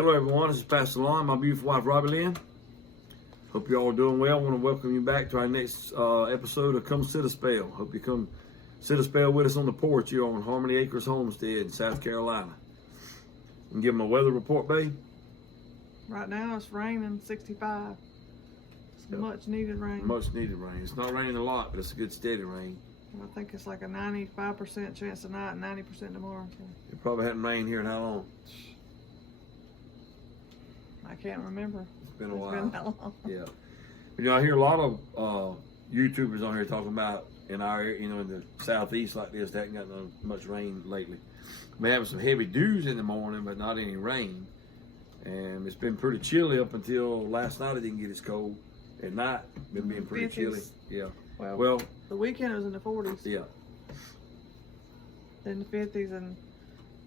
Hello everyone, this is Pastor Lon, my beautiful wife Robbie Lynn. Hope you're all doing well. I want to welcome you back to our next episode of Come Sit a Spell. Hope you come sit a spell with us on the porch here on Harmony Acres Homestead in South Carolina. And give them a weather report, babe. Right now it's raining 65. It's much needed rain. Much needed rain. It's not raining a lot, but it's a good steady rain. I think it's like a 95% chance tonight and 90% tomorrow. So. It probably hadn't rained here in how long? I can't remember. It's been a while. It's been that long. Yeah. But, I hear a lot of YouTubers on here talking about in our area, in the southeast like this, they haven't got much rain lately. We're having some heavy dews in the morning, but not any rain. And it's been pretty chilly up until last night. It didn't get as cold. At night, it's been being pretty 50s. chilly. Yeah. Well, the weekend was in the 40s. Yeah. Then the 50s, and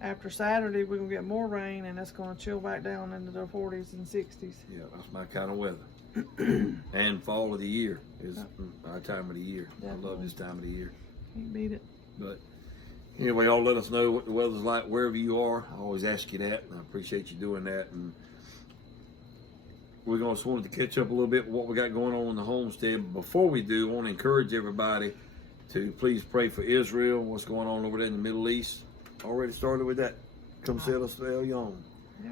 after Saturday we're gonna get more rain, and that's gonna chill back down into the 40s and 60s. Yeah, that's my kind of weather. And fall of the year is our time of the year. Definitely. I love this time of the year. Can't beat it. But anyway, y'all let us know what the weather's like wherever you are. I always ask you that, and I appreciate you doing that. And we're going to wanted to catch up a little bit with what we got going on in the homestead. But before we do, I want to encourage everybody to please pray for Israel, what's going on over there in the Middle East. Already started with that. Come sit a spell, young. Yeah.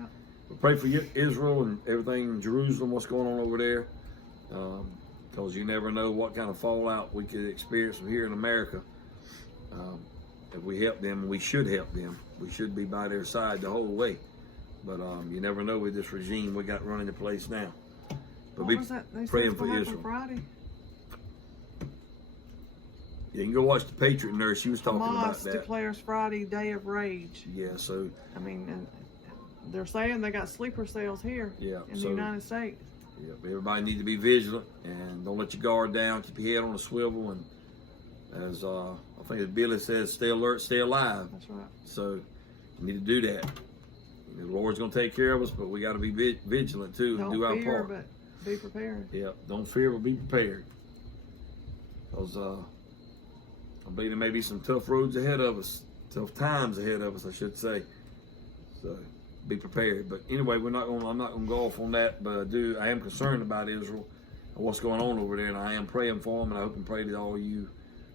But pray for Israel and everything in Jerusalem, what's going on over there. Because you never know what kind of fallout we could experience from here in America. If we help them, we should help them. We should be by their side the whole way. But you never know with this regime we got running the place now. But What was that? They praying said for it's Israel. Friday. Yeah, you can go watch the Patriot Nurse. She was talking Hamas about that. declares Friday day of rage. Yeah, so I mean, and they're saying they got sleeper cells here in the United States. Yeah, everybody needs to be vigilant and don't let your guard down. Keep your head on a swivel, and as I think as Billy says, stay alert, stay alive. That's right. So you need to do that. The Lord's going to take care of us, but we got to be vigilant too and do our Don't fear, part. but be prepared. Yeah, don't fear, but be prepared. Because I believe there may be some tough roads ahead of us, tough times ahead of us, I should say. So be prepared. But anyway, I'm not going to go off on that, but I am concerned about Israel and what's going on over there, and I am praying for them, and I hope and pray that all you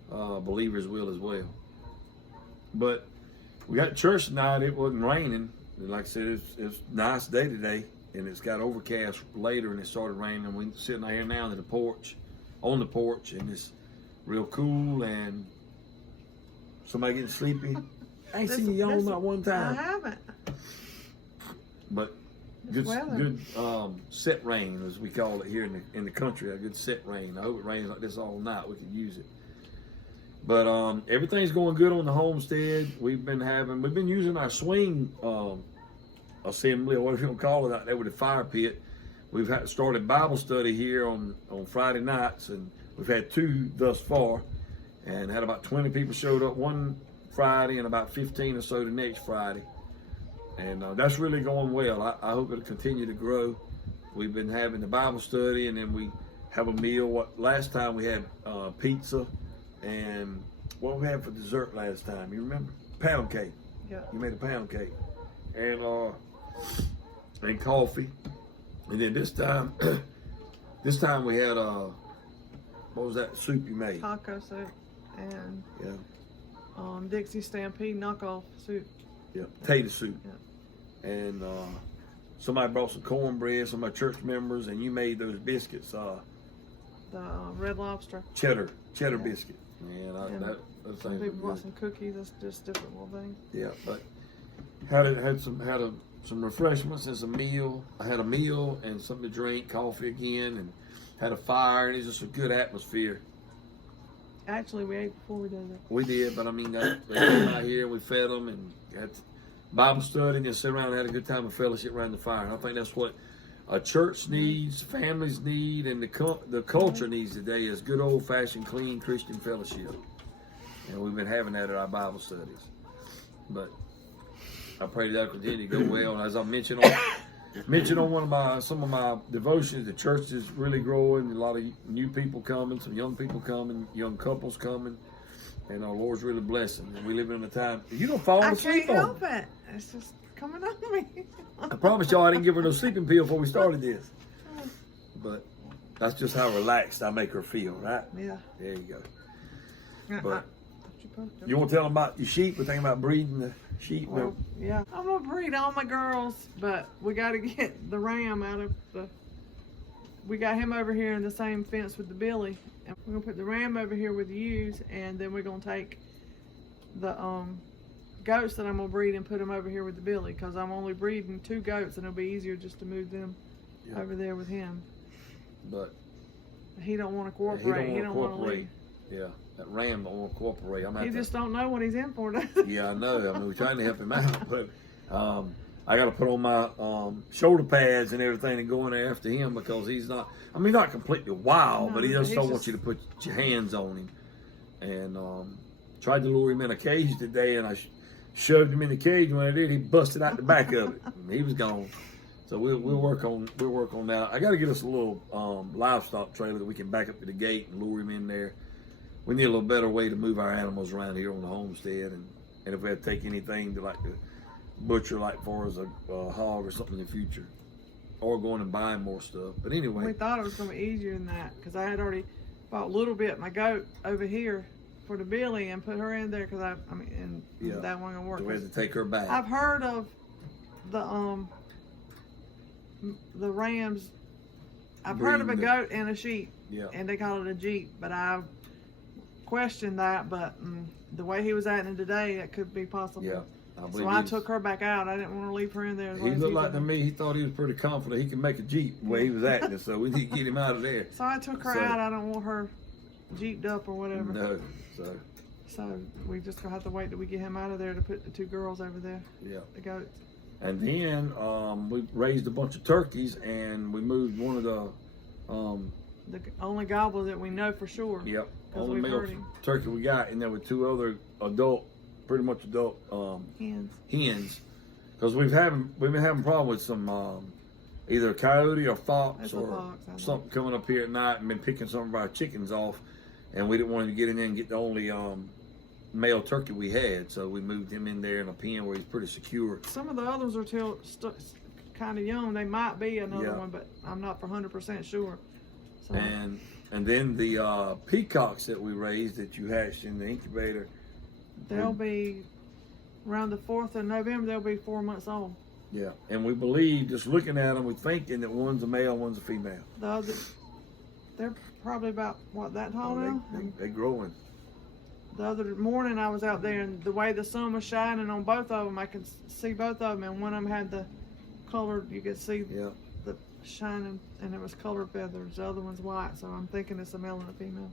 believers will as well. But we got church tonight. It wasn't raining. Like I said, it's a nice day today, and it's got overcast later, and it started raining. We're sitting out here now on the porch, and it's real cool, and somebody getting sleepy. I ain't seen you yawn not one time. I haven't. But good set rain, as we call it here in the country, a good set rain. I hope it rains like this all night. We could use it. But everything's going good on the homestead. We've been using our swing assembly, or whatever you want to call it, out there with the fire pit. We've started Bible study here on Friday nights, and we've had 2 thus far, and had about 20 people showed up one Friday and about 15 or so the next Friday. And that's really going well. I hope it'll continue to grow. We've been having the Bible study, and then we have a meal. Last time we had pizza, and what we had for dessert last time, you remember? Pound cake. Yeah. You made a pound cake. And coffee. And then this time we had what was that soup you made? Taco soup and Dixie Stampede knockoff soup. Yeah, potato soup. Yeah. And somebody brought some cornbread, some of my church members, and you made those biscuits. The Red Lobster. Cheddar biscuit. And those Some things people were bought good. some cookies. That's just different little things. Yeah, but had some refreshments and some meal. I had a meal and something to drink, coffee again, and had a fire, and it's just a good atmosphere. Actually, we ate before we did it. We did, but I mean, they came out here and we fed them and had Bible study and just sit around and had a good time of fellowship around the fire. And I think that's what a church needs, families need, and the culture needs today is good old-fashioned, clean Christian fellowship. And we've been having that at our Bible studies. But I pray that'll continue to go well. And as I mentioned on some of my devotions, the church is really growing. A lot of new people coming, some young people coming, young couples coming, and our Lord's really blessing. And we live in a time you don't fall asleep I can't on. help it. It's just coming on me. I promise y'all I didn't give her no sleeping pill before we started this. But that's just how relaxed I make her feel, right? Yeah. There you go. But you want to tell them about your sheep? We're thinking about breeding the sheep. Well, yeah. I'm going to breed all my girls, but we got to get the ram out of the... We got him over here in the same fence with the Billy. And we're going to put the ram over here with the ewes, and then we're going to take the goats that I'm going to breed and put them over here with the Billy, because I'm only breeding 2 goats, and it'll be easier just to move them over there with him. But he don't want to cooperate. He don't want to leave. Yeah, that ram don't want to cooperate. He just don't know what he's in for, does he? Yeah, I know. I mean, we're trying to help him out, but I got to put on my shoulder pads and everything and go in there after him, because he's not. I mean, not completely wild, but he just don't want you to put your hands on him. And tried to lure him in a cage today, and I shoved him in the cage. And when I did, he busted out the back of it. He was gone. So we'll work on that. I got to get us a little livestock trailer that we can back up to the gate and lure him in there. We need a little better way to move our animals around here on the homestead, and if we have to take anything to like the butcher, like for as a hog or something in the future, or going and buying more stuff. But anyway, we thought it was going to be easier than that, because I had already bought a little bit my goat over here for the Billy and put her in there, because that wasn't going to work. So we had to take her back. I've heard of the rams. I've heard of a goat and a sheep, and they call it a Jeep, but I've questioned that. But the way he was acting today, it could be possible. Yeah, so I took her back out. I didn't want to leave her in there. He looked like to me, he thought he was pretty confident he could make a Jeep the way he was acting, so we need to get him out of there. So I took her out. I don't want her Jeeped up or whatever. No, so we just gonna have to wait till we get him out of there to put the 2 girls over there. Yeah. The goats. And then we raised a bunch of turkeys, and we moved one of the only gobbler that we know for sure. Yep. Only male turkey we got, and there were 2 other pretty much adult hens. Because we've been having problems with some either a coyote or fox something coming up here at night and been picking some of our chickens off, and we didn't want him to get in there and get the only male turkey we had, so we moved him in there in a pen where he's pretty secure. Some of the others are still kind of young. They might be another one, but I'm not for 100% sure. So. And then the peacocks that we raised that you hatched in the incubator, they'll be around the 4th of November. They'll be 4 months old. Yeah, and we believe, just looking at them, we're thinking that one's a male, one's a female. The other, they're probably about that tall now. They're growing. The other morning I was out there, and the way the sun was shining on both of them, I could see both of them, and one of them had the colored, you could see the shining, and it was colored feathers. The other one's white, so I'm thinking it's a male and a female.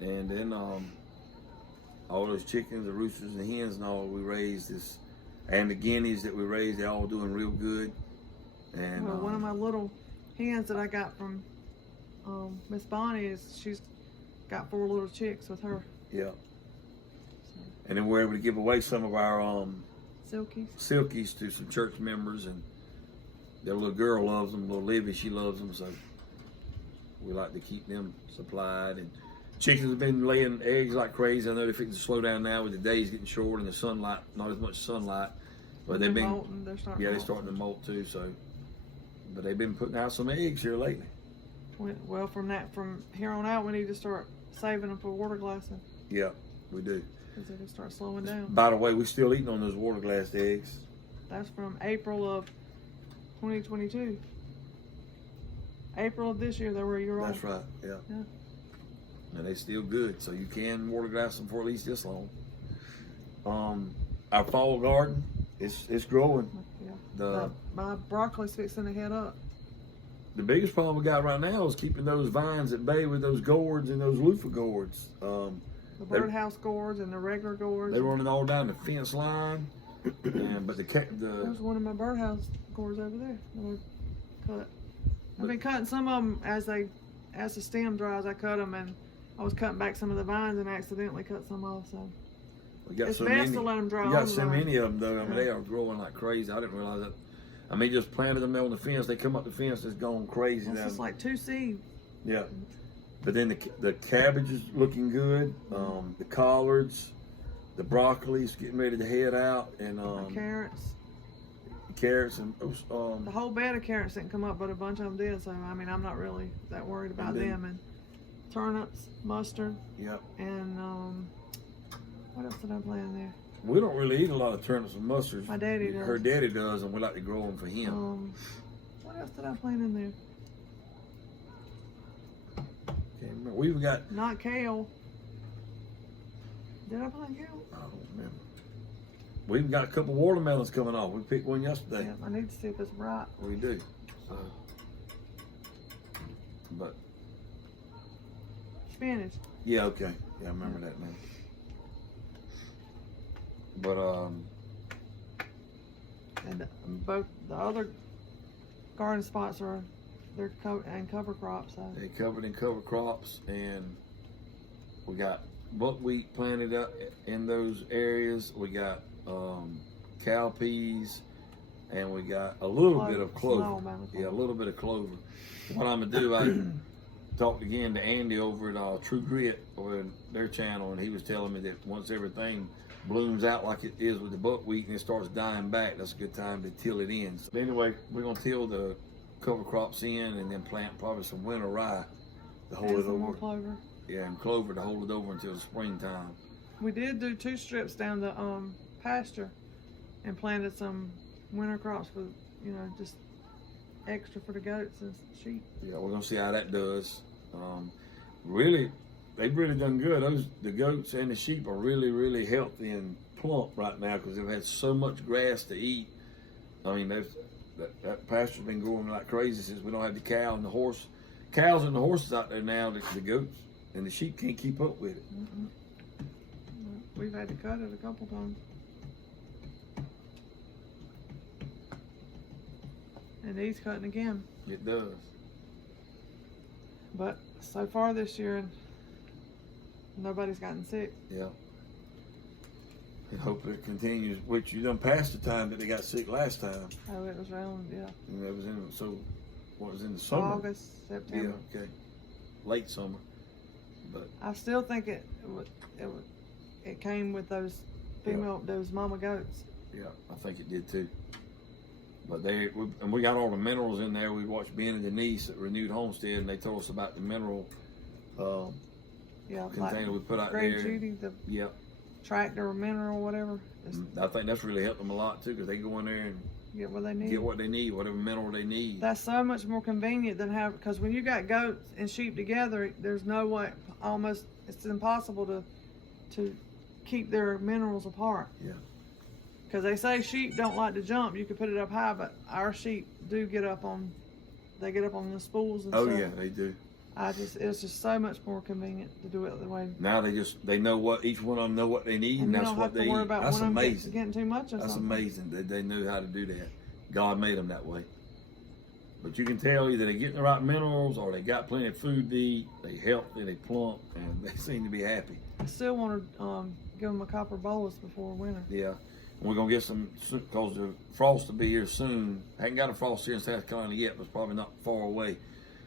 And then all those chickens, the roosters and the hens and all we raised this, and the guineas that we raised, they're all doing real good. And well, one of my little hens that I got from Miss Bonnie she's got 4 little chicks with her. Yeah. And then we're able to give away some of our silkies to some church members, and their little girl loves them, little Livy, she loves them, so we like to keep them supplied. And chickens have been laying eggs like crazy. I know they're fixing to slow down now with the days getting short and the sunlight, not as much sunlight, but they've been molting. They're starting to molt too. So, but they've been putting out some eggs here lately. Well, from here on out, we need to start saving them for water glassing. Yeah, we do. Because they're going to start slowing down. By the way, we're still eating on those water glassed eggs. That's from April of 2022. April of this year, they were a year old. That's right, yeah. And they're still good, so you can water glass them for at least this long. Our fall garden, it's growing. Yeah. My broccoli's fixing to head up. The biggest problem we got right now is keeping those vines at bay with those gourds and those loofah gourds. The birdhouse gourds and the regular gourds. They're running all down the fence line. But there's one of my birdhouse gourds over there. I've been cutting some of them as the stem dries. I cut them, and I was cutting back some of the vines and accidentally cut some off. So it's best to let them dry. You got so many of them though. I mean, they are growing like crazy. I didn't realize that. I mean, just planted them on the fence. They come up the fence, it's going crazy. It's just like 2 seeds. Yeah. But then the cabbage is looking good. The collards, the broccoli's getting ready to head out, and carrots. carrots and the whole bed of carrots didn't come up, but a bunch of them did. So I mean, I'm not really that worried about them. And turnips, mustard. Yep. And what else did I plant there? We don't really eat a lot of turnips and mustards. My daddy does. Her daddy does, and we like to grow them for him. What else did I plant in there? Can't remember. We've got not kale. Did I plant kale? I don't remember. We've got a couple watermelons coming off. We picked one yesterday. Yeah, I need to see if it's ripe. We do. But spinach. Yeah, okay. Yeah, I remember that now. But and both the other garden spots they're covered in cover crops. So. They covered in cover crops, and we got buckwheat planted up in those areas. We got cow peas, and we got a little bit of clover. Yeah, a little bit of clover. What I'm gonna do, I talked again to Andy over at True Grit or their channel, and he was telling me that once everything blooms out like it is with the buckwheat and it starts dying back, that's a good time to till it in. So anyway, we're gonna till the cover crops in and then plant probably some winter rye to hold it over. More clover. Yeah, and clover to hold it over until the springtime. We did do 2 strips down the pasture and planted some winter crops with, just extra for the goats and sheep. Yeah, we're gonna see how that does. Really, they've really done good. The goats and the sheep are really, really healthy and plump right now because they've had so much grass to eat. I mean, that pasture's been growing like crazy since we don't have the cow and the horse. Cows and the horses out there now. The goats and the sheep can't keep up with it. Mm-mm. We've had to cut it a couple times. And he's cutting again. It does. But so far this year, nobody's gotten sick. Yeah. And hopefully it continues, which you done past the time that they got sick last time. Oh, it was around, yeah. And it was what was in the summer? August, September. Yeah, okay. Late summer. But I still think it came with those those mama goats. Yeah, I think it did too. But we got all the minerals in there. We watched Ben and Denise at Renewed Homestead, and they told us about the mineral container we put out there. Judy, the tractor or mineral, whatever. I think that's really helped them a lot too, because they go in there and get what they need. Get what they need, whatever mineral they need. That's so much more convenient than because when you got goats and sheep together, there's no way, it's impossible to keep their minerals apart. Yeah. Because they say sheep don't like to jump. You can put it up high, but our sheep do get up on the spools and stuff. Oh yeah, they do. It's just so much more convenient to do it the way. Now they know what each one of them know what they need, and that's what they eat. That's amazing. Getting too much of That's something. amazing that they knew how to do that. God made them that way. But you can tell either they're getting the right minerals or they got plenty of food to eat. They healthy, they plump, and they seem to be happy. I still want to give them a copper bolus before winter. Yeah. And we're going to get some, because the frost will be here soon. I haven't got a frost here in South Carolina yet, but it's probably not far away.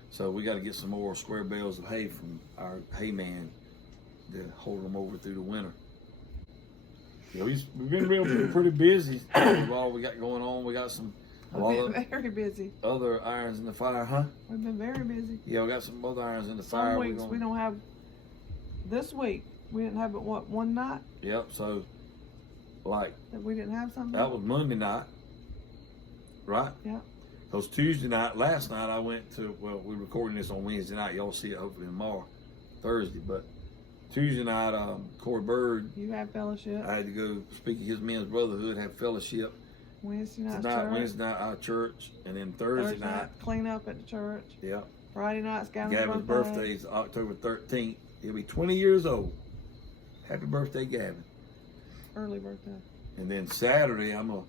So we got to get some more square bales of hay from our hay man to hold them over through the winter. Yeah, we've been pretty busy with all we got going on. We got We've been very busy. Other irons in the fire, huh? We've been very busy. Yeah, we got some other irons in the fire. Some weeks we don't have. This week we didn't have but one night. Yep. So, that we didn't have something. That was Monday night, right? Yeah. Because Tuesday night, last night I went to. Well, we're recording this on Wednesday night. Y'all see it hopefully tomorrow, Thursday. But Tuesday night, Corey Bird. You had fellowship. I had to go speak at his men's brotherhood, have fellowship. Wednesday night, Wednesday night our church, and then Thursday night clean up at the church. Yeah. Friday night's Gavin's birthday is October 13th. He'll be 20 years old. Happy birthday, Gavin. Early birthday. And then Saturday I'm gonna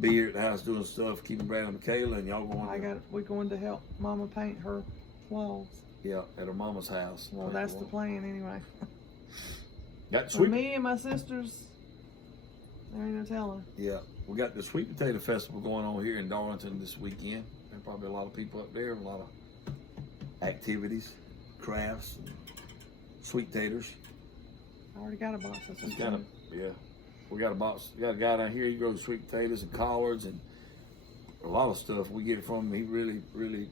be here at the house doing stuff, keeping Brad and Michaela, and y'all going. We're going to help Mama paint her walls. Yeah, at her mama's house. Well, that's the plan anyway. Got sweet. For me and my sisters, there ain't no telling. Yeah. We got the Sweet Potato Festival going on here in Darlington this weekend. There's probably a lot of people up there, a lot of activities, crafts, and sweet taters. I already got a box. We got a box. We got a guy down here. He grows sweet potatoes and collards and a lot of stuff. We get it from him. He really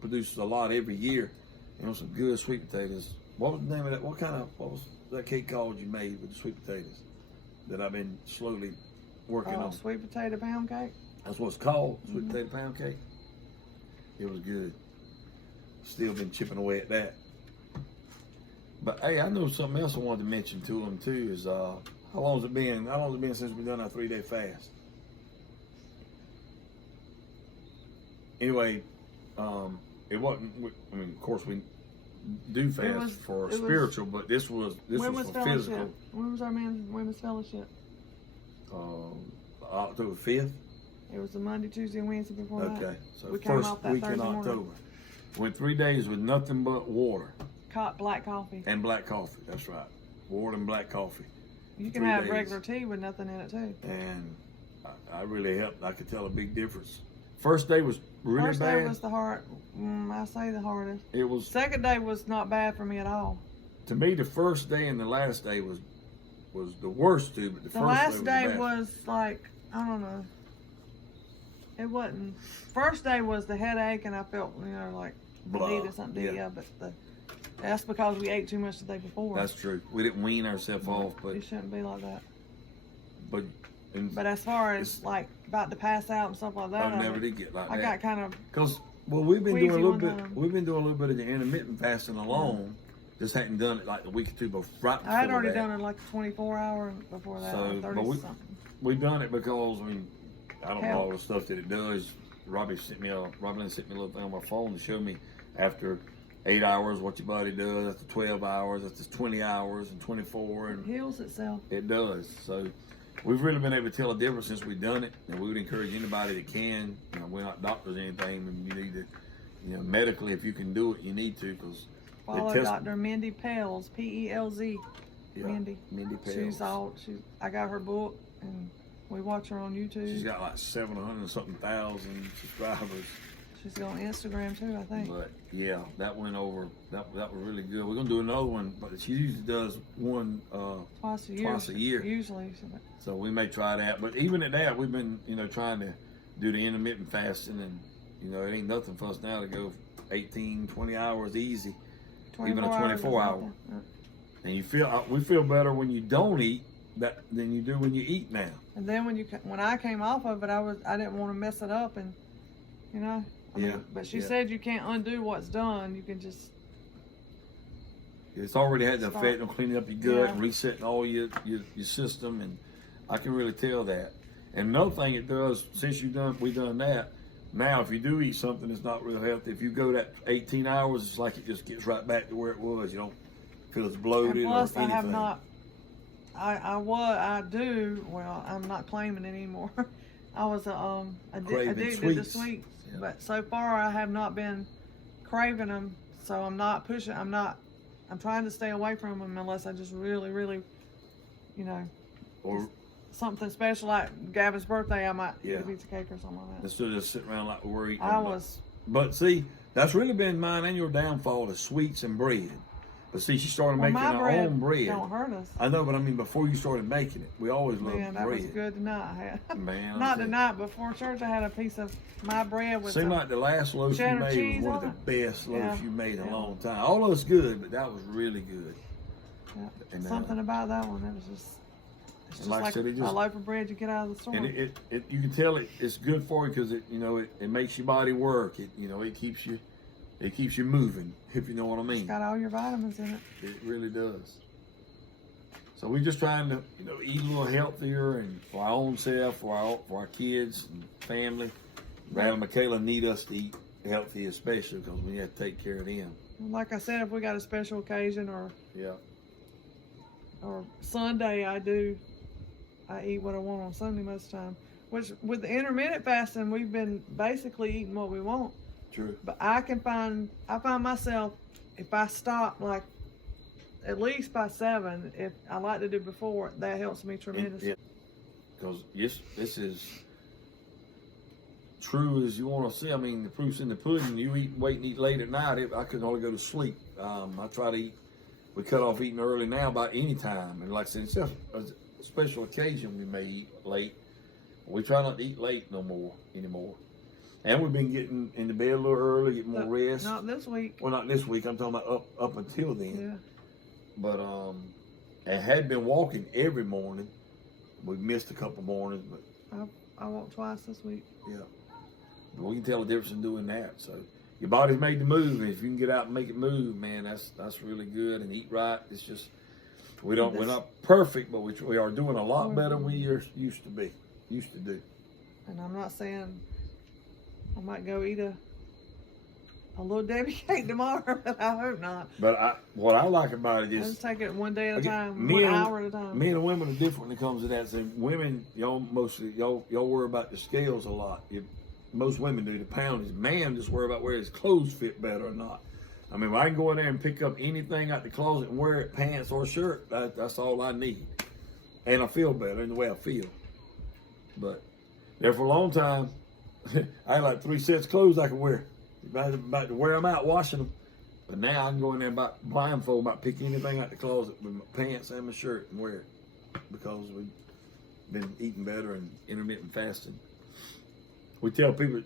produces a lot every year. You know, some good sweet potatoes. What was the name of that? What was that cake called you made with the sweet potatoes that I've been slowly working on? Sweet potato pound cake. That's what it's called, sweet potato pound cake. It was good. Still been chipping away at that. But hey, I know something else I wanted to mention to them too is how long has it been since we've done our 3-day fast? Anyway, it wasn't. I mean, of course, we do fast for spiritual, but this was for physical. When was our women's fellowship? October 5th. It was the Monday, Tuesday, and Wednesday before that. Okay, so we came first off that week Thursday in October. Morning. Went 3 days with nothing but water. Black coffee. And black coffee. That's right. Water and black coffee. You can have regular tea with nothing in it too. And I really helped. I could tell a big difference. First day was really bad. First day was the hard. I say the hardest. It was. Second day was not bad for me at all. To me, the first day and the last day was the worst too. But the last day was like, I don't know. It wasn't. First day was the headache, and I felt like I needed something to eat. But that's because we ate too much the day before. That's true. We didn't wean ourselves off, but it shouldn't be like that. But as far as like about to pass out and stuff like that, I never did get like that. I got kind of we've been doing a little bit. We've been doing a little bit of the intermittent fasting alone. Just hadn't done it like the week or two before. I had already done it like a 24-hour before that. So, 30 but something. We've done it because I don't know all the stuff that it does. Robin sent me a little thing on my phone to show me after 8 hours what your body does, after 12 hours, after 20 hours, and 24, and it heals itself. It does. So we've really been able to tell a difference since we've done it, and we would encourage anybody that can. We're not doctors or anything, and you need to, medically, if you can do it, you need to, because follow Dr. Mindy Pelz, P-E-L-Z. Yeah, Mindy Pelz. I got her book, and we watch her on YouTube. She's got like 700 and something thousand subscribers. She's on Instagram too, I think. But yeah, that went over. That was really good. We're gonna do another one, but she usually does one twice a year. Usually. So we may try that. But even at that, we've been trying to do the intermittent fasting, and it ain't nothing for us now to go 18, 20 hours easy, even a 24 hour. And we feel better when you don't eat than you do when you eat now. And then when I came off of it, I didn't want to mess it up, and but she said you can't undo what's done. You can just. It's already had the effect on cleaning up your gut and resetting all your system, and I can really tell that. And another thing it does, since we've done that. Now, if you do eat something that's not real healthy, if you go that 18 hours, it's like it just gets right back to where it was. You don't feel as bloated or anything. I have not. I do. Well, I'm not claiming it anymore. I was addicted to sweets, but so far I have not been craving them. So I'm not pushing. I'm trying to stay away from them unless I just really, really, or something special like Gavin's birthday. I might eat a piece of cake or something like that. Instead of just sitting around like we're eating. But see, that's really been mine and your downfall: the sweets and bread. But see, she started making her own bread. Don't hurt us. I know, but I mean, before you started making it, we always loved bread. That was good tonight. Man, not tonight. Before church, I had a piece of my bread with. Seemed like the last loaf you made was one of the best loaves you made in a long time. All of it's good, but that was really good. Yeah. And, something about that one. It was just. It's just like a loaf of bread you get out of the store. And it you can tell it's good for you because it makes your body work. It keeps you. It keeps you moving, if you know what I mean. It's got all your vitamins in it. It really does. So we're just trying to, eat a little healthier, and for our own self, for our kids and family. Brad and Michaela need us to eat healthy, especially because we have to take care of them. Like I said, if we got a special occasion or Sunday, I eat what I want on Sunday most of the time. Which with the intermittent fasting, we've been basically eating what we want. True. But I find myself, if I stop like at least by 7, if I like to do before, that helps me tremendously. Because this is true as you want to see. I mean, the proof's in the pudding. You wait and eat late at night. I could only go to sleep. I try to eat. We cut off eating early now about any time. And like I said, it's just a special occasion we may eat late. We try not to eat late anymore. And we've been getting in the bed a little early, get more rest. Not this week. Well, not this week. I'm talking about up until then. Yeah. But I had been walking every morning. We missed a couple mornings, but I walked twice this week. Yeah. But we can tell the difference in doing that. So your body's made the move, and if you can get out and make it move, man, that's really good. And eat right. It's just we're not perfect, but we are doing a lot better than we used to do. And I'm not saying I might go eat a little Debbie cake tomorrow, but I hope not. But what I like about it is just take it one day at a time, 1 hour at a time. Men and women are different when it comes to that. So women, y'all worry about the scales a lot. Most women do the poundage. Man just worry about where his clothes fit better or not. I mean, when I can go in there and pick up anything out the closet and wear it, pants or shirt, that's all I need. And I feel better in the way I feel. But there for a long time, I had like 3 sets of clothes I could wear. About to wear them out, washing them. But now I can go in there blindfold, pick anything out the closet with my pants and my shirt and wear it. Because we've been eating better and intermittent fasting. We tell people,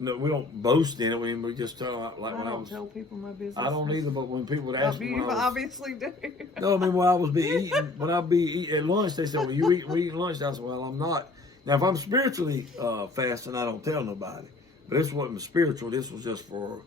no, we don't boast in it. We just tell like I when don't tell people my business. I don't either, but when people would ask me, you obviously do. No, I mean when I was when I'd be eating at lunch, they said, "Well, we eating lunch." I said, "Well, I'm not." Now, if I'm spiritually fasting, I don't tell nobody. But this wasn't spiritual. This was just for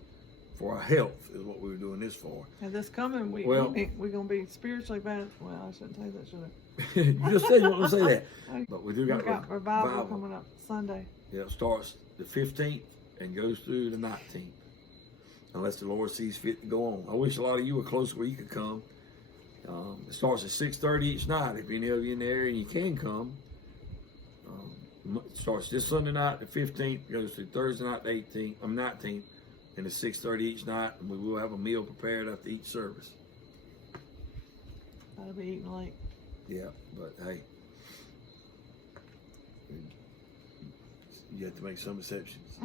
our health is what we were doing this for. And this coming week, well, we're going to be spiritually fast. Well, I shouldn't say that, should I? You just said you want to say that. But we do got revival coming up Sunday. Yeah, it starts the 15th and goes through the 19th. Unless the Lord sees fit to go on. I wish a lot of you were close where you could come. It starts at 6:30 each night. If any of you in the area and you can come. It starts this Sunday night, the 15th, goes through Thursday night, the 19th, and it's 6:30 each night, and we will have a meal prepared after each service. I'll be eating late. Yeah, but hey, you have to make some exceptions.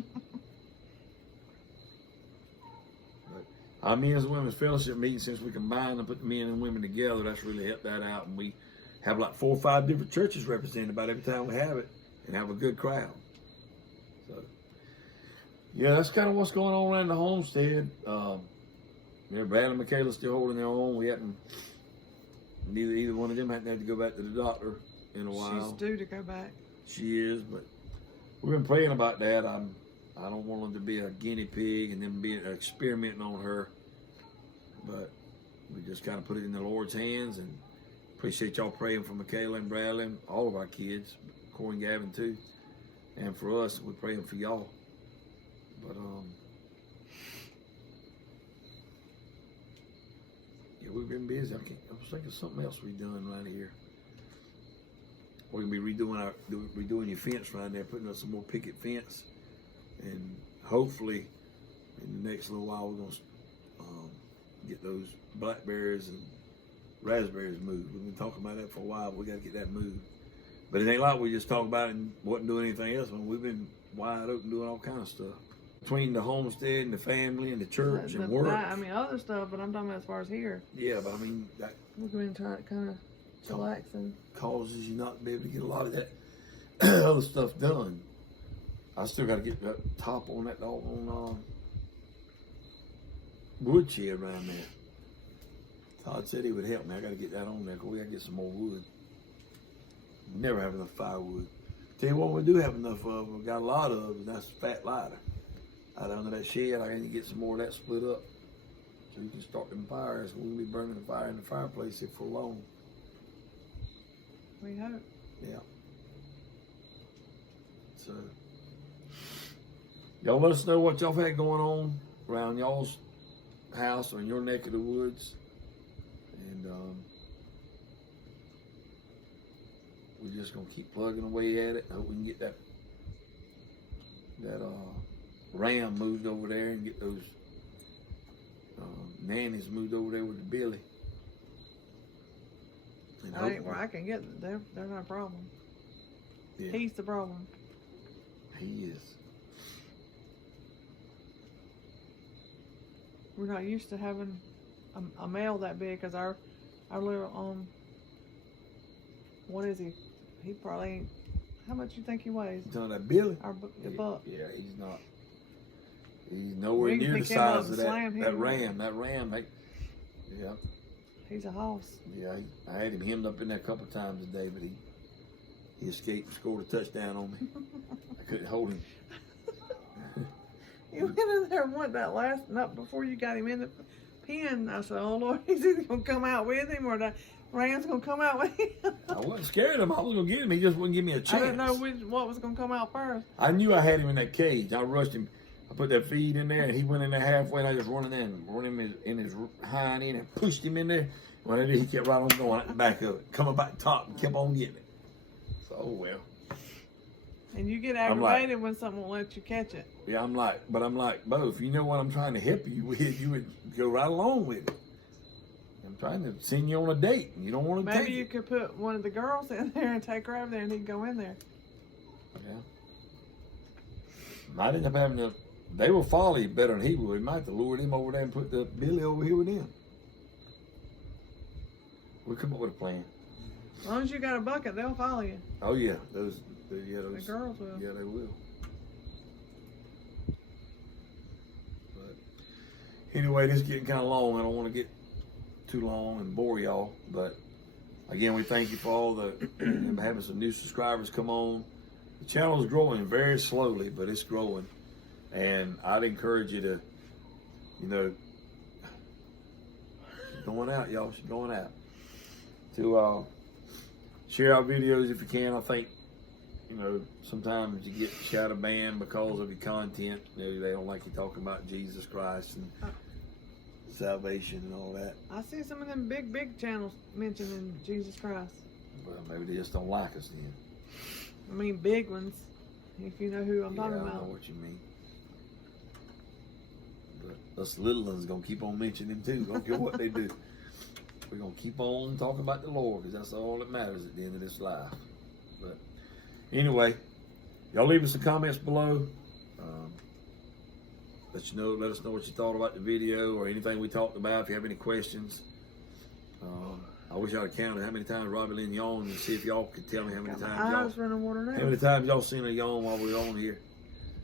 But our men's and women's fellowship meeting, since we combined and put the men and women together, that's really helped that out, and we have like 4 or 5 different churches represented about every time we have it. And have a good crowd. So, yeah, that's kind of what's going on around the homestead. Brad and Michaela still holding their own. We hadn't, either one of them hadn't had to go back to the doctor in a while. She's due to go back. She is, but we've been praying about that. I don't want them to be a guinea pig and then be experimenting on her. But we just kind of put it in the Lord's hands, and appreciate y'all praying for Michaela and Bradley and all of our kids. Corey and Gavin too, and for us, we're praying for y'all. But yeah, we've been busy. I was thinking of something else we've done right here. We're gonna be redoing your fence right there, putting up some more picket fence, and hopefully in the next little while we're gonna get those blackberries and raspberries moved. We've been talking about that for a while. But we got to get that moved. But it ain't like we just talked about it and wasn't doing anything else. I mean, we've been wide open doing all kinds of stuff. Between the homestead and the family and the church and work. I mean, other stuff, but I'm talking about as far as here. Yeah, but I mean, that we're going to try to kind of chillax and causes you not to be able to get a lot of that other stuff done. I still got to get that top on that doggone wood shed around there. Todd said he would help me. I got to get that on there because we got to get some more wood. We never have enough firewood. Tell you what we do have enough of, we got a lot of, and that's fat lighter. Out under that shed, I need to get some more of that split up. So you can start them fires. We'll be burning the fire in the fireplace here for long. We hope. Yeah. So, y'all let us know what y'all had going on around y'all's house or in your neck of the woods. And we're just gonna keep plugging away at it. I hope we can get that ram moved over there and get those nannies moved over there with the billy. And I ain't where I can get them. They're not a problem. Yeah. He's the problem. He is. We're not used to having a male that big because our little what is he? He probably ain't How much you think he weighs? You talking about Billy? The buck. Yeah, he's not. He's nowhere We can near the pick him up size of and that slam him. ram. That ram, yeah. He's a hoss. Yeah, I had him hemmed up in there a couple of times today, but he escaped and scored a touchdown on me. I couldn't hold him. You went in there and went that last night before you got him in the pen. I said, oh Lord, he's either gonna come out with him or the ram's gonna come out with him. I wasn't scared of him. I was gonna get him. He just wouldn't give me a chance. I didn't know what was gonna come out first. I knew I had him in that cage. I rushed him. I put that feed in there, and he went in there halfway, and I just run him in his hind end and pushed him in there. When I did, he kept right on going at the back of it, coming back top, and kept on getting it. So, oh well. And you get aggravated when someone won't let you catch it. Yeah, I'm like, Bo, if you know what I'm trying to help you with, you would go right along with it. I'm trying to send you on a date, and you don't want to take it. Maybe you could put one of the girls in there and take her over there, and he'd go in there. Yeah. Might end up having to. They will follow you better than he would. We might have to lure him over there and put the Billy over here with him. We'll come up with a plan. As long as you got a bucket, they'll follow you. Oh yeah, those the girls will. Yeah, they will. But anyway, this is getting kind of long. I don't want to get too long and bore y'all. But again, we thank you for all the having some new subscribers come on. The channel is growing very slowly, but it's growing. And I'd encourage you to, she's going out, y'all. She's going out. To share our videos if you can. I think, sometimes you get shadow banned because of your content. They don't like you talking about Jesus Christ and salvation and all that. I see some of them big channels mentioning Jesus Christ. Well, maybe they just don't like us then. I mean, big ones, if you know who I'm talking about. I know what you mean. But us little ones gonna keep on mentioning him too. Don't care what they do. We're gonna keep on talking about the Lord because that's all that matters at the end of this life. But anyway, y'all leave us some comments below. Let us know what you thought about the video or anything we talked about. If you have any questions, I wish I'd counted how many times Robbie Lynn yawned and see if y'all could tell me how many times y'all seen her yawn while we were on here.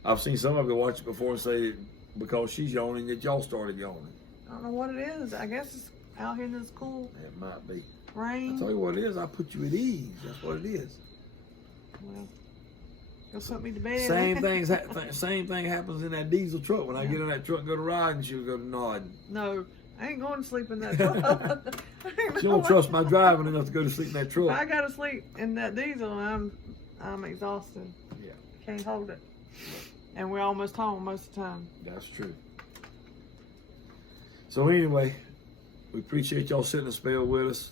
I've seen some of you watch it before and say that because she's yawning that y'all started yawning. I don't know what it is. I guess it's out here in this cool It might be. rain. I'll tell you what it is. I put you at ease. That's what it is. Well, you'll put me to bed. Same thing happens in that diesel truck. When I get in that truck and go to riding, she'll go to nodding. No, I ain't going to sleep in that truck. She don't trust my driving enough to go to sleep in that truck. I got to sleep in that diesel. I'm exhausted. Yeah. Can't hold it. And we're almost home most of the time. That's true. So anyway, we appreciate y'all sitting a spell with us.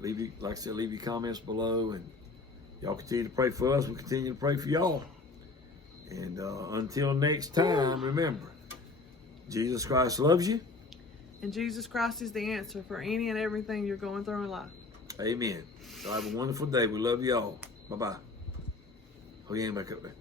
Leave your comments below, and y'all continue to pray for us. We'll continue to pray for y'all. And until next time, remember, Jesus Christ loves you. And Jesus Christ is the answer for any and everything you're going through in life. Amen. So have a wonderful day. We love y'all. Bye-bye. Oh, you ain't back up there.